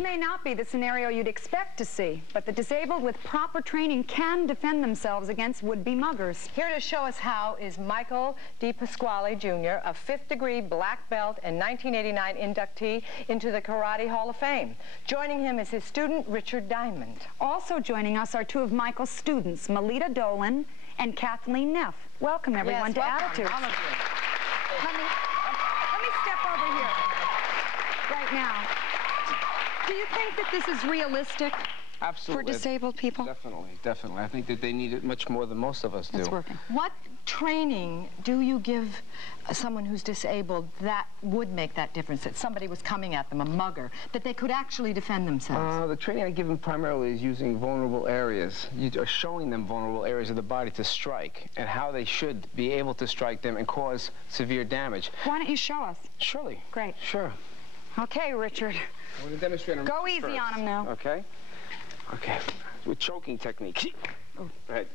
may not be the scenario you'd expect to see, but the disabled with proper training can defend themselves against would-be muggers. Here to show us how is Michael DePasquale Jr., a 5th-degree black belt and 1989 inductee into the Karate Hall of Fame. Joining him is his student, Richard Diamond. Also joining us are 2 of Michael's students, Melita Dolan and Kathleen Neff. Welcome, everyone, to Attitudes. All of you. Let me step over here right now. Do you think that this is realistic? Absolutely. For disabled people? Definitely, definitely. I think that they need it much more than most of us do. It's working. What training do you give someone who's disabled that would make that difference, that somebody was coming at them, a mugger, that they could actually defend themselves? The training I give them primarily is using vulnerable areas. You are showing them vulnerable areas of the body to strike and how they should be able to strike them and cause severe damage. Why don't you show us? Surely. Great. Sure. Okay, Richard. I'm going to demonstrate on Go easy first. on him now. Okay. Okay. With choking technique. Oh. Right.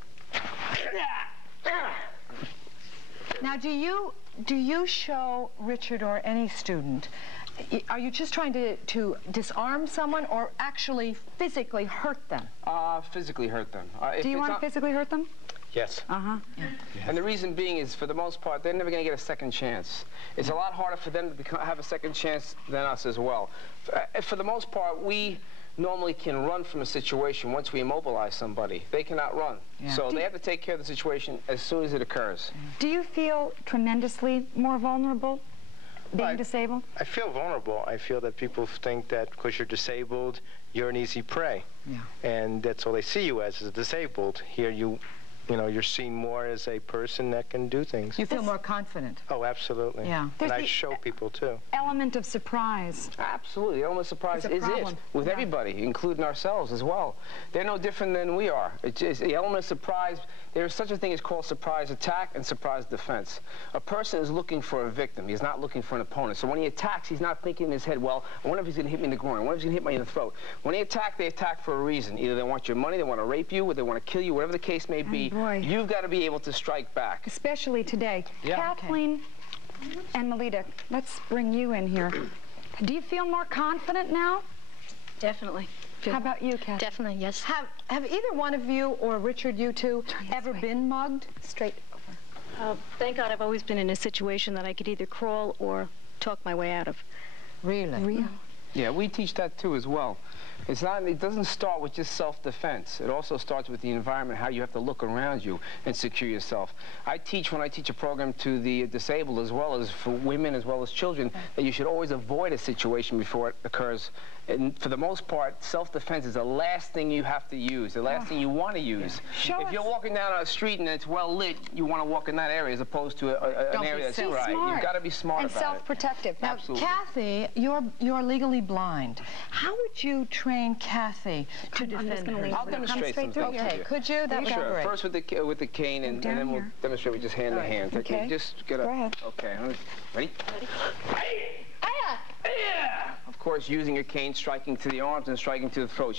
Now, do you show Richard or any student, are you just trying to disarm someone or actually physically hurt them? Physically hurt them. Do you want to physically hurt them? Yes. Uh-huh. Yeah. Yes. And the reason being is, for the most part, they're never going to get a second chance. It's a lot harder for them to have a second chance than us as well. For the most part, we normally can run from a situation once we immobilize somebody. They cannot run. Yeah. So they have to take care of the situation as soon as it occurs. Do you feel tremendously more vulnerable being disabled? I feel vulnerable. I feel that people think that because you're disabled, you're an easy prey. Yeah. And that's all they see you as disabled. Here you're seen more as a person that can do things. You feel more confident. Oh, absolutely. Yeah. And I show people, too. Element of surprise. Absolutely. The element of surprise is it with everybody, including ourselves as well. They're no different than we are. It's just the element of surprise. There is such a thing as called surprise attack and surprise defense. A person is looking for a victim. He's not looking for an opponent. So when he attacks, he's not thinking in his head, well, I wonder if he's going to hit me in the groin. I wonder if he's going to hit me in the throat. When they attack for a reason. Either they want your money, they want to rape you, or they want to kill you, whatever the case may be. Boy. You've got to be able to strike back. Especially today. Yeah. Kathleen and Melita, let's bring you in here. Do you feel more confident now? Definitely. How about you, Kathleen? Definitely, yes. Have either one of you, or Richard, you two, ever been mugged? Straight over. Thank God I've always been in a situation that I could either crawl or talk my way out of. Really? Real? Yeah, we teach that too as well. It doesn't start with just self-defense. It also starts with the environment, how you have to look around you and secure yourself. When I teach a program to the disabled as well as for women as well as children, that you should always avoid a situation before it occurs. And for the most part, self-defense is the last thing you have to use, the last thing you want to use. If you're walking down a street and it's well lit, you want to walk in that area as opposed to an area that's right. You've got to be smart and about self-protective. Now, Absolutely. Kathy, you're legally blind. How would you train Kathy to defend herself? I'll demonstrate some things. Okay, could you? That would be great. First with the cane, and then we'll demonstrate with just hand to hand. Okay. Just get up. Go ahead. Okay. Ready? Of course, using a cane, striking to the arms and striking to the throat.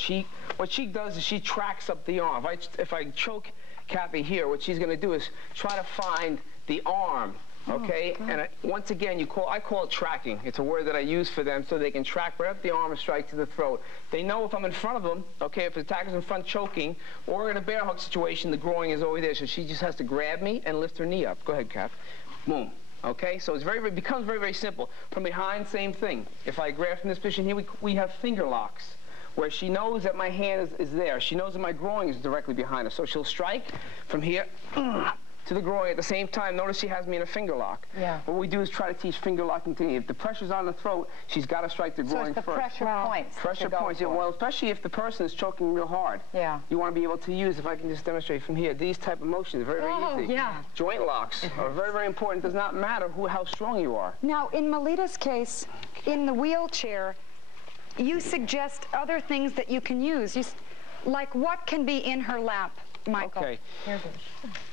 What she does is she tracks up the arm. If I choke Kathy here, what she's going to do is try to find the arm. Okay, and once again, I call it tracking. It's a word that I use for them so they can track right up the arm and strike to the throat. They know if I'm in front of them, okay, if the attacker's in front choking, or in a bear hug situation, the groin is over there, so she just has to grab me and lift her knee up. Go ahead, Kath. Boom. Okay, so it becomes very, very simple. From behind, same thing. If I grab from this position here, we have finger locks, where she knows that my hand is there. She knows that my groin is directly behind her, so she'll strike from here to the groin at the same time. Notice she has me in a finger lock. Yeah. What we do is try to teach finger locking technique. If the pressure's on the throat, she's got to strike the groin first. So it's the pressure points. Pressure points. Yeah, well, especially if the person is choking real hard. Yeah. You want to be able to use, if I can just demonstrate from here, these type of motions are very, very easy. Yeah. Joint locks are very, very important. It does not matter how strong you are. Now, in Melita's case, in the wheelchair, you suggest other things that you can use. Like what can be in her lap? Michael. Okay.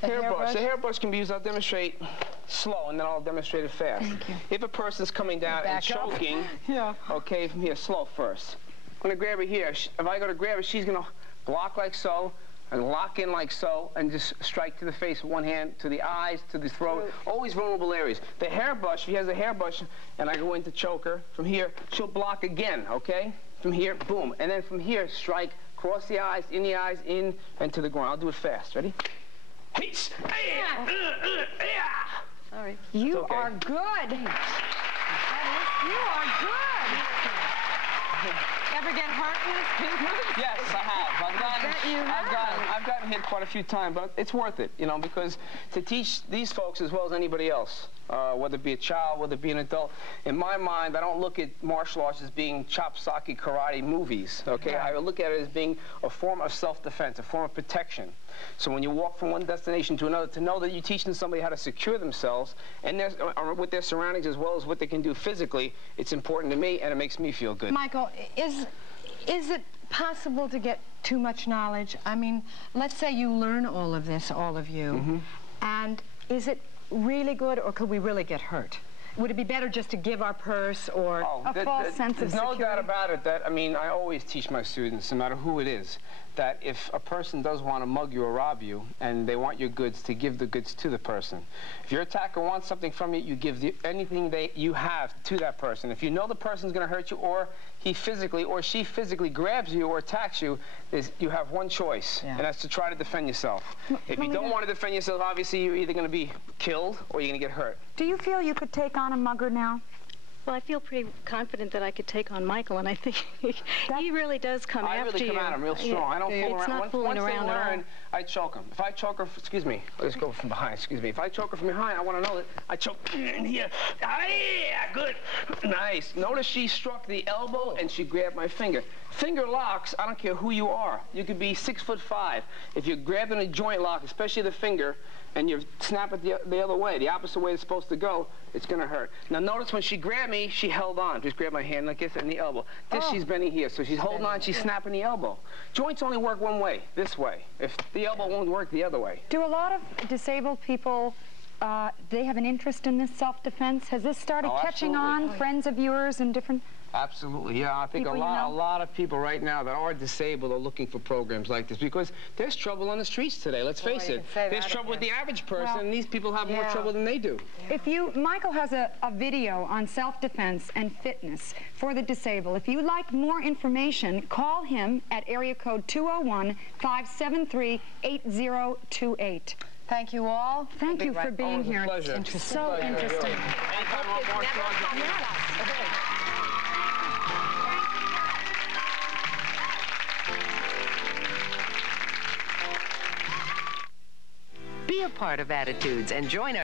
Hairbrush. The hairbrush can be used. I'll demonstrate slow, and then I'll demonstrate it fast. Thank you. If a person's coming down and choking, okay, from here, slow first. I'm going to grab her here. If I go to grab her, she's going to block like so, and lock in like so, and just strike to the face with one hand, to the eyes, to the throat, always vulnerable areas. The hairbrush, if she has a hairbrush, and I go in to choke her, from here, she'll block again, okay? from here, boom. And then from here, strike, cross the eyes, in, and to the ground. I'll do it fast. Ready? Sorry. You are good. You are good. Ever get hurt in this business? Yes, I have. I've gotten hit quite a few times, but it's worth it, you know, because to teach these folks as well as anybody else, whether it be a child, whether it be an adult, in my mind, I don't look at martial arts as being chop-socky karate movies, okay? I look at it as being a form of self-defense, a form of protection. So when you walk from one destination to another, to know that you're teaching somebody how to secure themselves and with their surroundings as well as what they can do physically, it's important to me and it makes me feel good. Michael, is it possible to get too much knowledge? I mean, let's say you learn all of this, all of you, and is it really good, or could we really get hurt? Would it be better just to give our purse or a false sense of security? There's no doubt about it that, I mean, I always teach my students, no matter who it is, that if a person does want to mug you or rob you and they want your goods, to give the goods to the person. If your attacker wants something from you, you give anything you have to that person. If you know the person's going to hurt you, or he physically or she physically grabs you or attacks you, you have one choice, and that's to try to defend yourself. If you don't want to defend yourself, obviously you're either going to be killed or you're going to get hurt. Do you feel you could take on a mugger now? Well, I feel pretty confident that I could take on Michael, and I think he really does come after you. I really come at him real strong. I don't fool around. It's not fooling around at all. I choke him. If I choke her, excuse me, let's go from behind, excuse me. If I choke her from behind, I want to know that I choke in here. Ah, yeah, good. Nice. Notice she struck the elbow and she grabbed my finger. Finger locks, I don't care who you are. You could be 6'5". If you're grabbing a joint lock, especially the finger, and you snap it the other way, the opposite way it's supposed to go, it's going to hurt. Now notice when she grabbed me, she held on. Just grabbed my hand like this and the elbow. This she's bending here, so she's holding on, she's snapping the elbow. Joints only work one way, this way. If the elbow won't work the other way. Do a lot of disabled people, they have an interest in this self-defense? Has this started catching on? Friends of yours and different... Absolutely, yeah. I think a lot of people right now that are disabled are looking for programs like this because there's trouble on the streets today. Let's face it. There's trouble with the average person, and these people have more trouble than they do. If Michael has a video on self-defense and fitness for the disabled. If you'd like more information, call him at area code 201-573-8028. Thank you all. Thank you for being here. It's so interesting. Anytime you want more Be a part of Attitudes and join our